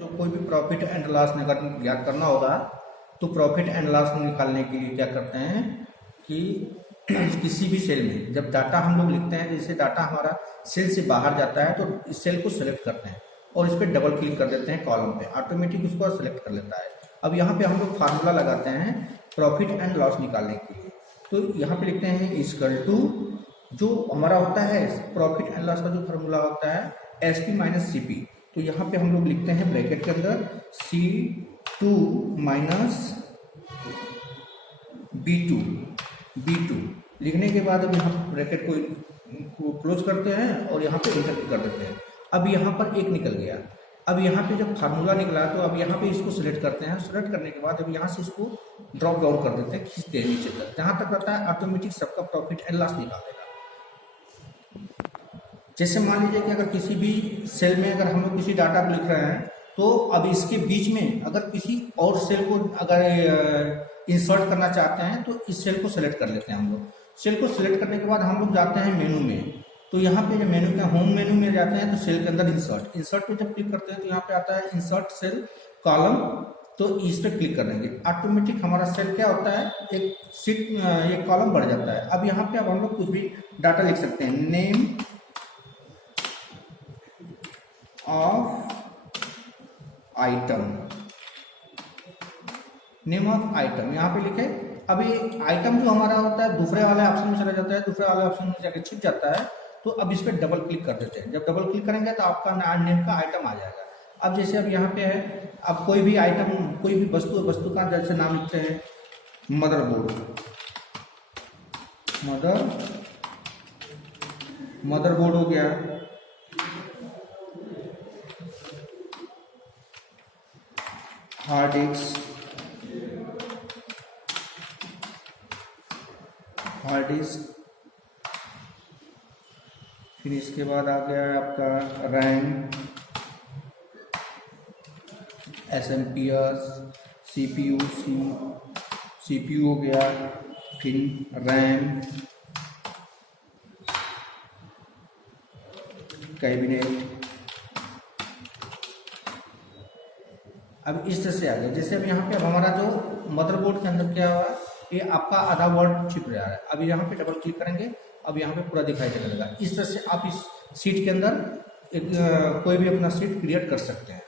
तो कोई भी प्रॉफिट एंड लॉस ज्ञात करना होगा तो प्रॉफिट एंड लॉस निकालने के लिए क्या करते हैं कि किसी भी सेल में जब डाटा हम लोग लिखते हैं, जैसे डाटा हमारा सेल से बाहर जाता है तो इस सेल को सिलेक्ट करते हैं और इस पर डबल क्लिक कर देते हैं कॉलम पे, ऑटोमेटिक उसको सिलेक्ट कर लेता है। अब यहाँ पे हम लोग फार्मूला लगाते हैं प्रॉफिट एंड लॉस निकालने के लिए, तो यहाँ पे लिखते हैं इक्वल टू जो हमारा होता है प्रॉफिट एंड लॉस का जो फार्मूला होता है SP माइनस CP, तो यहाँ पे हम लोग लिखते हैं ब्रैकेट के अंदर C2 माइनस B2 लिखने के बाद अब यहाँ ब्रैकेट को क्लोज करते हैं और यहाँ पे इंटर कर देते हैं। अब यहाँ पर एक निकल गया। अब यहाँ पे जब फार्मूला निकला तो अब यहाँ पे इसको सिलेक्ट करते हैं, सिलेक्ट करने के बाद अब यहाँ से इसको ड्रॉप डाउन कर देते हैं, खींचते हैं नीचे तक, जहाँ तक रहता है ऑटोमेटिक सबका प्रॉफिट एंड लॉस निकाल देगा। जैसे मान लीजिए कि अगर किसी भी सेल में अगर हम लोग किसी डाटा को लिख रहे हैं तो अब इसके बीच में अगर किसी और सेल को अगर इंसर्ट करना चाहते हैं तो इस सेल को सिलेक्ट कर लेते हैं हम लोग। सेल को सिलेक्ट करने के बाद हम लोग जाते हैं मेनू में, तो यहाँ पे जब मेनू के होम मेनू में जाते हैं तो सेल के अंदर इंसर्ट पे जब क्लिक करते हैं तो यहाँ पे आता है इंसर्ट सेल कॉलम, तो इस पर क्लिक कर देंगे, ऑटोमेटिक हमारा सेल क्या होता है एक कॉलम बढ़ जाता है। अब यहाँ पे अब हम लोग कुछ भी डाटा लिख सकते हैं, नेम ऑफ आइटम यहाँ पे लिखे। अब ये आइटम जो हमारा होता है दूसरे वाले ऑप्शन में चला जाता है, दूसरे वाले ऑप्शन में जाके छिप जाता है, तो अब इस पर डबल क्लिक कर देते हैं। जब डबल क्लिक करेंगे तो आपका नेम का आइटम आ जाएगा। अब जैसे अब यहाँ पे है, अब कोई भी आइटम कोई भी वस्तु का जैसे नाम लिखते हैं मदरबोर्ड हो गया, हार्ड डिस्क, फिर इसके बाद आ गया आपका रैम, SMPS, CPU हो गया, फिर रैम, कैबिनेट। अब इस तरह से आ गया। जैसे अब यहाँ पे अब हमारा जो मदरबोर्ड के अंदर क्या हुआ, ये आपका आधा वर्ड छिप रहा है। अभी यहाँ पे डबल क्लिक करेंगे, अब यहाँ पे पूरा दिखाई देने लगा। इस तरह से आप इस सीट के अंदर कोई भी अपना सीट क्रिएट कर सकते हैं।